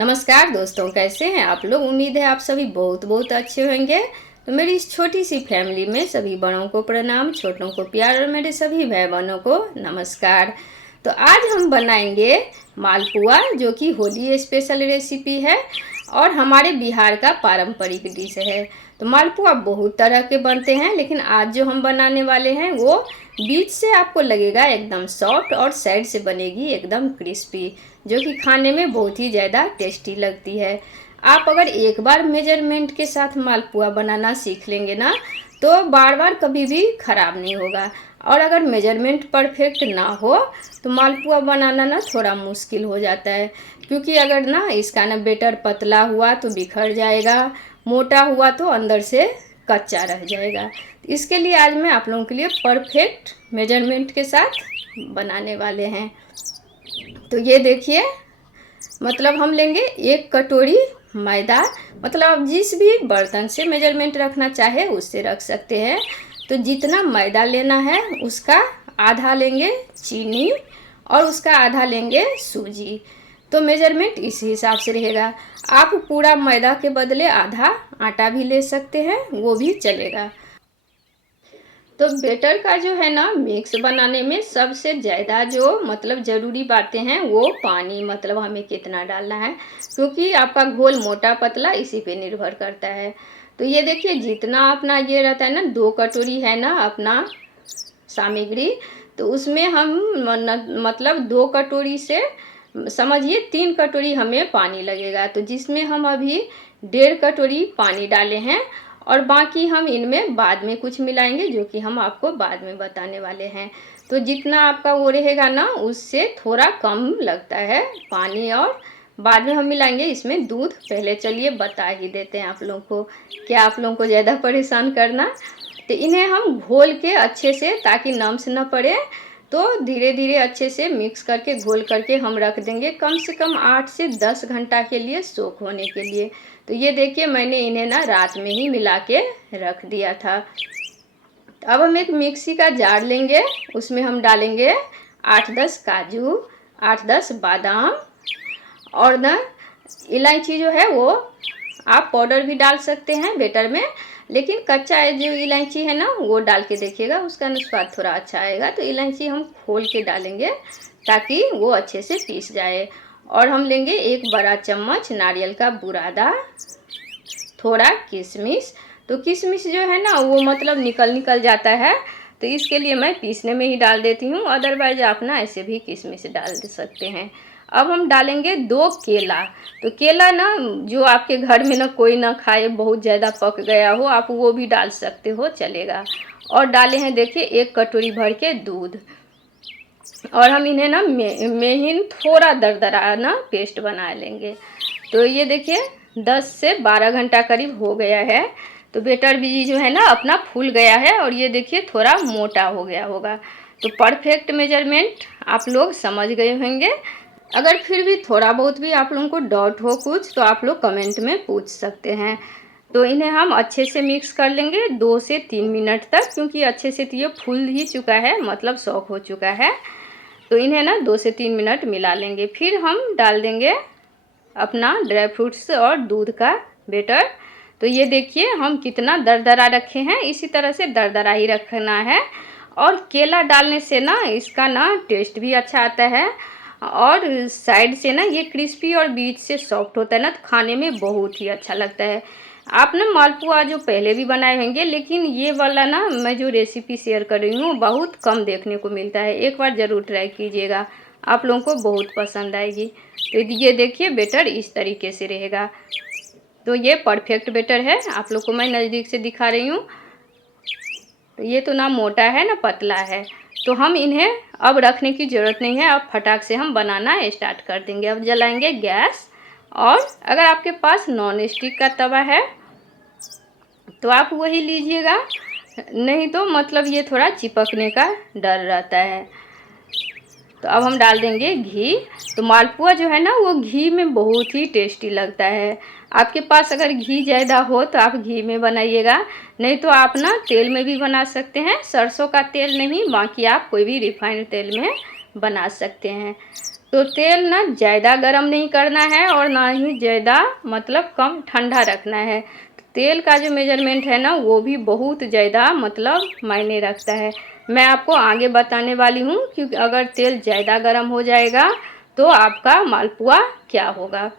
नमस्कार दोस्तों, कैसे हैं आप लोग। उम्मीद है आप सभी बहुत बहुत अच्छे होंगे। तो मेरी इस छोटी सी फैमिली में सभी बड़ों को प्रणाम, छोटों को प्यार और मेरे सभी भाई बहनों को नमस्कार। तो आज हम बनाएंगे मालपुआ, जो कि होली स्पेशल रेसिपी है और हमारे बिहार का पारंपरिक डिश है। तो मालपुआ बहुत तरह के बनते हैं, लेकिन आज जो हम बनाने वाले हैं वो बीच से आपको लगेगा एकदम सॉफ्ट और साइड से बनेगी एकदम क्रिस्पी, जो कि खाने में बहुत ही ज़्यादा टेस्टी लगती है। आप अगर एक बार मेजरमेंट के साथ मालपुआ बनाना सीख लेंगे ना, तो बार बार कभी भी ख़राब नहीं होगा। और अगर मेजरमेंट परफेक्ट ना हो तो मालपुआ बनाना ना थोड़ा मुश्किल हो जाता है, क्योंकि अगर ना इसका ना बेटर पतला हुआ तो बिखर जाएगा, मोटा हुआ तो अंदर से कच्चा रह जाएगा। इसके लिए आज मैं आप लोगों के लिए परफेक्ट मेजरमेंट के साथ बनाने वाले हैं। तो ये देखिए, मतलब हम लेंगे 1 कटोरी मैदा। मतलब आप जिस भी बर्तन से मेजरमेंट रखना चाहे उससे रख सकते हैं। तो जितना मैदा लेना है उसका आधा लेंगे चीनी और उसका आधा लेंगे सूजी। तो मेजरमेंट इस हिसाब से रहेगा। आप पूरा मैदा के बदले आधा आटा भी ले सकते हैं, वो भी चलेगा। तो बेटर का जो है ना मिक्स बनाने में सबसे ज़्यादा जो मतलब ज़रूरी बातें हैं वो पानी, मतलब हमें कितना डालना है, क्योंकि आपका घोल मोटा पतला इसी पे निर्भर करता है। तो ये देखिए, जितना अपना ये रहता है ना 2 कटोरी है ना अपना सामग्री, तो उसमें हम मतलब 2 कटोरी से समझिए 3 कटोरी हमें पानी लगेगा। तो जिसमें हम अभी 1.5 कटोरी पानी डाले हैं और बाकी हम इनमें बाद में कुछ मिलाएंगे, जो कि हम आपको बाद में बताने वाले हैं। तो जितना आपका वो रहेगा ना उससे थोड़ा कम लगता है पानी, और बाद में हम मिलाएंगे इसमें दूध। पहले चलिए बता ही देते हैं आप लोगों को, क्या आप लोगों को ज़्यादा परेशान करना। तो इन्हें हम घोल के अच्छे से, ताकि नम्स न पड़े, तो धीरे धीरे अच्छे से मिक्स करके घोल करके हम रख देंगे कम से कम 8 से 10 घंटा के लिए सोख होने के लिए। तो ये देखिए, मैंने इन्हें ना रात में ही मिला के रख दिया था। तो अब हम एक मिक्सी का जार लेंगे, उसमें हम डालेंगे 8-10 काजू, 8-10 बादाम, और ना इलायची जो है वो आप पाउडर भी डाल सकते हैं बेटर में, लेकिन कच्चा जो इलायची है ना वो डाल के देखिएगा, उसका ना स्वाद थोड़ा अच्छा आएगा। तो इलायची हम खोल के डालेंगे ताकि वो अच्छे से पीस जाए। और हम लेंगे 1 बड़ा चम्मच नारियल का बुरादा, थोड़ा किशमिश। तो किशमिश जो है ना वो मतलब निकल जाता है, तो इसके लिए मैं पीसने में ही डाल देती हूँ, अदरवाइज आप ना ऐसे भी किशमिश डाल सकते हैं। अब हम डालेंगे 2 केला। तो केला ना जो आपके घर में ना कोई ना खाए, बहुत ज़्यादा पक गया हो, आप वो भी डाल सकते हो, चलेगा। और डाले हैं देखिए 1 कटोरी भर के दूध। और हम इन्हें ना महीन थोड़ा दरदरा ना पेस्ट बना लेंगे। तो ये देखिए 10 से 12 घंटा करीब हो गया है। तो बेटर भी जो है ना अपना फूल गया है, और ये देखिए थोड़ा मोटा हो गया होगा। तो परफेक्ट मेजरमेंट आप लोग समझ गए होंगे। अगर फिर भी थोड़ा बहुत भी आप लोगों को डाउट हो कुछ, तो आप लोग कमेंट में पूछ सकते हैं। तो इन्हें हम अच्छे से मिक्स कर लेंगे 2 से 3 मिनट तक, क्योंकि अच्छे से तो ये फूल ही चुका है, मतलब सॉक हो चुका है। तो इन्हें ना 2 से 3 मिनट मिला लेंगे। फिर हम डाल देंगे अपना ड्राई फ्रूट्स और दूध का बेटर। तो ये देखिए हम कितना दरदरा रखे हैं, इसी तरह से दरदरा ही रखना है। और केला डालने से ना इसका ना टेस्ट भी अच्छा आता है, और साइड से ना ये क्रिस्पी और बीच से सॉफ्ट होता है ना, तो खाने में बहुत ही अच्छा लगता है। आप ना मालपुआ जो पहले भी बनाए होंगे, लेकिन ये वाला ना मैं जो रेसिपी शेयर कर रही हूँ बहुत कम देखने को मिलता है। एक बार ज़रूर ट्राई कीजिएगा, आप लोगों को बहुत पसंद आएगी। तो ये देखिए बेटर इस तरीके से रहेगा। तो ये परफेक्ट बेटर है, आप लोग को मैं नज़दीक से दिखा रही हूँ। तो ये तो ना मोटा है ना पतला है। तो हम इन्हें अब रखने की ज़रूरत नहीं है, अब फटाक से हम बनाना स्टार्ट कर देंगे। अब जलाएंगे गैस, और अगर आपके पास नॉन स्टिक का तवा है तो आप वही लीजिएगा, नहीं तो मतलब ये थोड़ा चिपकने का डर रहता है। तो अब हम डाल देंगे घी। तो मालपुआ जो है ना वो घी में बहुत ही टेस्टी लगता है। आपके पास अगर घी ज़्यादा हो तो आप घी में बनाइएगा, नहीं तो आप ना तेल में भी बना सकते हैं। सरसों का तेल नहीं, बाकी आप कोई भी रिफाइंड तेल में बना सकते हैं। तो तेल ना ज़्यादा गर्म नहीं करना है और ना ही ज़्यादा मतलब कम ठंडा रखना है। तो तेल का जो मेजरमेंट है ना वो भी बहुत ज़्यादा मतलब मायने रखता है। मैं आपको आगे बताने वाली हूँ, क्योंकि अगर तेल ज़्यादा गर्म हो जाएगा तो आपका मालपुआ क्या होगा।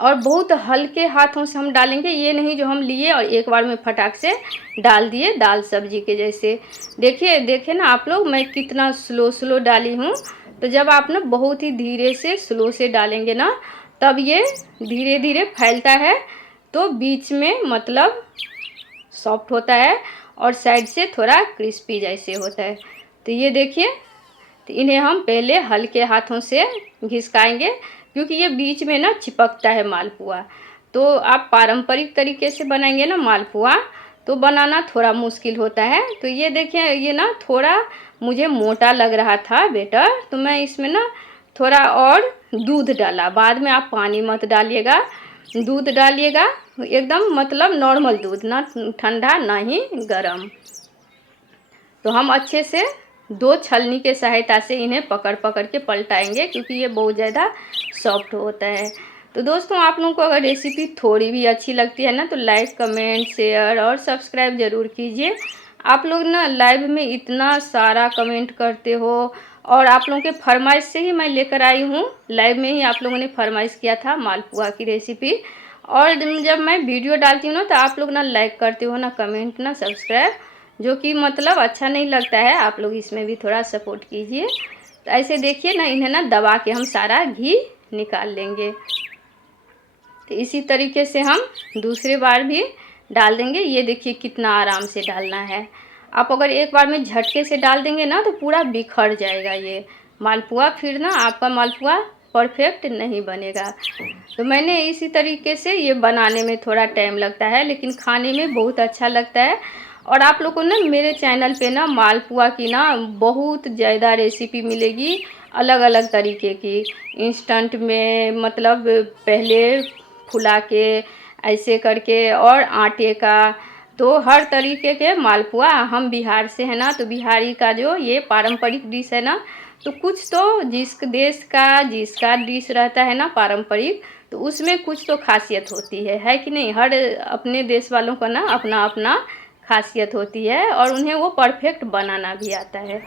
और बहुत हल्के हाथों से हम डालेंगे, ये नहीं जो हम लिए और एक बार में फटाक से डाल दिए दाल सब्जी के जैसे। देखिए देखिए ना आप लोग, मैं कितना स्लो स्लो डाली हूँ। तो जब आप ना बहुत ही धीरे से स्लो से डालेंगे ना, तब ये धीरे धीरे फैलता है, तो बीच में मतलब सॉफ्ट होता है और साइड से थोड़ा क्रिस्पी जैसे होता है। तो ये देखिए, तो इन्हें हम पहले हल्के हाथों से घिसकाएंगे, क्योंकि ये बीच में ना चिपकता है मालपुआ। तो आप पारंपरिक तरीके से बनाएंगे ना मालपुआ, तो बनाना थोड़ा मुश्किल होता है। तो ये देखिए, ये ना थोड़ा मुझे मोटा लग रहा था बेटर, तो मैं इसमें ना थोड़ा और दूध डाला। बाद में आप पानी मत डालिएगा, दूध डालिएगा एकदम मतलब नॉर्मल दूध, ना ठंडा ना ही गर्म। तो हम अच्छे से 2 छलनी के सहायता से इन्हें पकड़ पकड़ के पलटाएंगे, क्योंकि ये बहुत ज़्यादा सॉफ्ट होता है। तो दोस्तों, आप लोगों को अगर रेसिपी थोड़ी भी अच्छी लगती है ना, तो लाइक कमेंट शेयर और सब्सक्राइब ज़रूर कीजिए। आप लोग ना लाइव में इतना सारा कमेंट करते हो, और आप लोगों के फरमाइश से ही मैं लेकर आई हूँ। लाइव में ही आप लोगों ने फरमाइश किया था मालपुआ की रेसिपी, और जब मैं वीडियो डालती हूँ ना, तो आप लोग ना लाइक करते हो ना कमेंट ना सब्सक्राइब, जो कि मतलब अच्छा नहीं लगता है। आप लोग इसमें भी थोड़ा सपोर्ट कीजिए। तो ऐसे देखिए ना, इन्हें ना दबा के हम सारा घी निकाल लेंगे। तो इसी तरीके से हम दूसरी बार भी डाल देंगे। ये देखिए कितना आराम से डालना है। आप अगर एक बार में झटके से डाल देंगे ना, तो पूरा बिखर जाएगा ये मालपुआ, फिर ना आपका मालपुआ परफेक्ट नहीं बनेगा। तो मैंने इसी तरीके से, ये बनाने में थोड़ा टाइम लगता है लेकिन खाने में बहुत अच्छा लगता है। और आप लोगों को ना मेरे चैनल पे ना मालपुआ की ना बहुत ज़्यादा रेसिपी मिलेगी, अलग अलग तरीके की। इंस्टेंट में मतलब पहले फुला के ऐसे करके, और आटे का, तो हर तरीके के मालपुआ। हम बिहार से है ना, तो बिहारी का जो ये पारंपरिक डिश है ना, तो कुछ तो जिस देश का जिसका डिश रहता है ना पारंपरिक, तो उसमें कुछ तो खासियत होती है कि नहीं। हर अपने देश वालों का ना अपना अपना खासियत होती है, और उन्हें वो परफेक्ट बनाना भी आता है।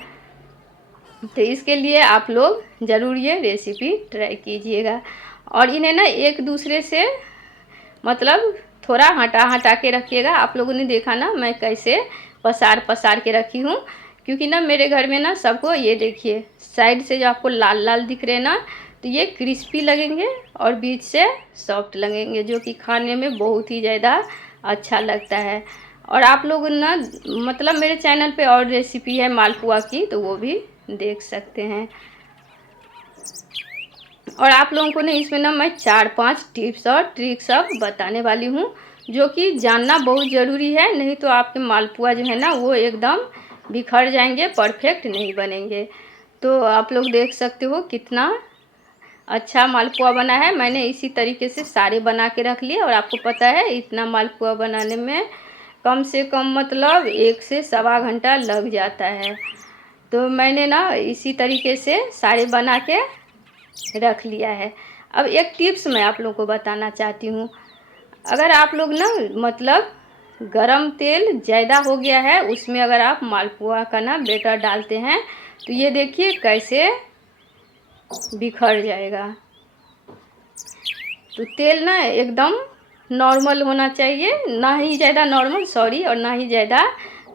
तो इसके लिए आप लोग ज़रूर ये रेसिपी ट्राई कीजिएगा। और इन्हें ना एक दूसरे से मतलब थोड़ा हटा हटा के रखिएगा। आप लोगों ने देखा ना मैं कैसे पसार पसार के रखी हूँ, क्योंकि ना मेरे घर में ना सबको, ये देखिए साइड से जो आपको लाल लाल दिख रहे हैं ना, तो ये क्रिस्पी लगेंगे और बीच से सॉफ्ट लगेंगे, जो कि खाने में बहुत ही ज़्यादा अच्छा लगता है। और आप लोग ना मतलब मेरे चैनल पे और रेसिपी है मालपुआ की, तो वो भी देख सकते हैं। और आप लोगों को ना इसमें ना मैं 4-5 टिप्स और ट्रिक्स अब बताने वाली हूँ, जो कि जानना बहुत ज़रूरी है, नहीं तो आपके मालपुआ जो है ना वो एकदम बिखर जाएंगे, परफेक्ट नहीं बनेंगे। तो आप लोग देख सकते हो कितना अच्छा मालपुआ बना है। मैंने इसी तरीके से सारे बना के रख लिए, और आपको पता है इतना मालपुआ बनाने में कम से कम मतलब 1 से सवा घंटा लग जाता है। तो मैंने ना इसी तरीके से सारे बना के रख लिया है। अब एक टिप्स मैं आप लोगों को बताना चाहती हूँ। अगर आप लोग ना मतलब गरम तेल ज़्यादा हो गया है, उसमें अगर आप मालपुआ का ना बैटर डालते हैं, तो ये देखिए कैसे बिखर जाएगा। तो तेल ना एकदम नॉर्मल होना चाहिए, ना ही ज़्यादा नॉर्मल सॉरी, और ना ही ज़्यादा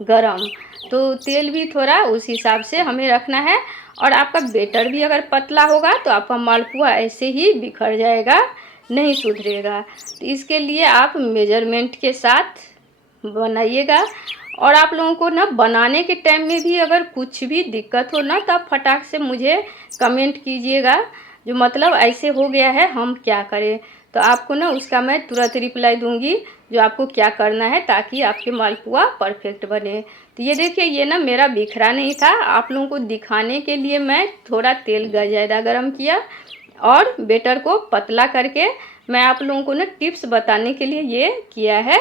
गरम। तो तेल भी थोड़ा उस हिसाब से हमें रखना है। और आपका बैटर भी अगर पतला होगा, तो आपका मालपुआ ऐसे ही बिखर जाएगा, नहीं सुधरेगा। तो इसके लिए आप मेजरमेंट के साथ बनाइएगा। और आप लोगों को ना बनाने के टाइम में भी अगर कुछ भी दिक्कत हो ना, तो आप फटाक से मुझे कमेंट कीजिएगा, जो मतलब ऐसे हो गया है हम क्या करें। तो आपको ना उसका मैं तुरंत रिप्लाई दूंगी, जो आपको क्या करना है, ताकि आपके मालपुआ परफेक्ट बने। तो ये देखिए, ये ना मेरा बिखरा नहीं था। आप लोगों को दिखाने के लिए मैं थोड़ा तेल ज़्यादा गरम किया और बैटर को पतला करके मैं आप लोगों को ना टिप्स बताने के लिए ये किया है।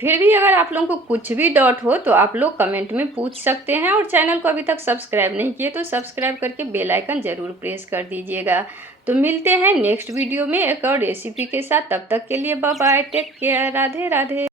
फिर भी अगर आप लोगों को कुछ भी डाउट हो तो आप लोग कमेंट में पूछ सकते हैं। और चैनल को अभी तक सब्सक्राइब नहीं किए तो सब्सक्राइब करके बेल आइकन ज़रूर प्रेस कर दीजिएगा। तो मिलते हैं नेक्स्ट वीडियो में एक और रेसिपी के साथ। तब तक के लिए bye bye, take care, Radhe Radhe.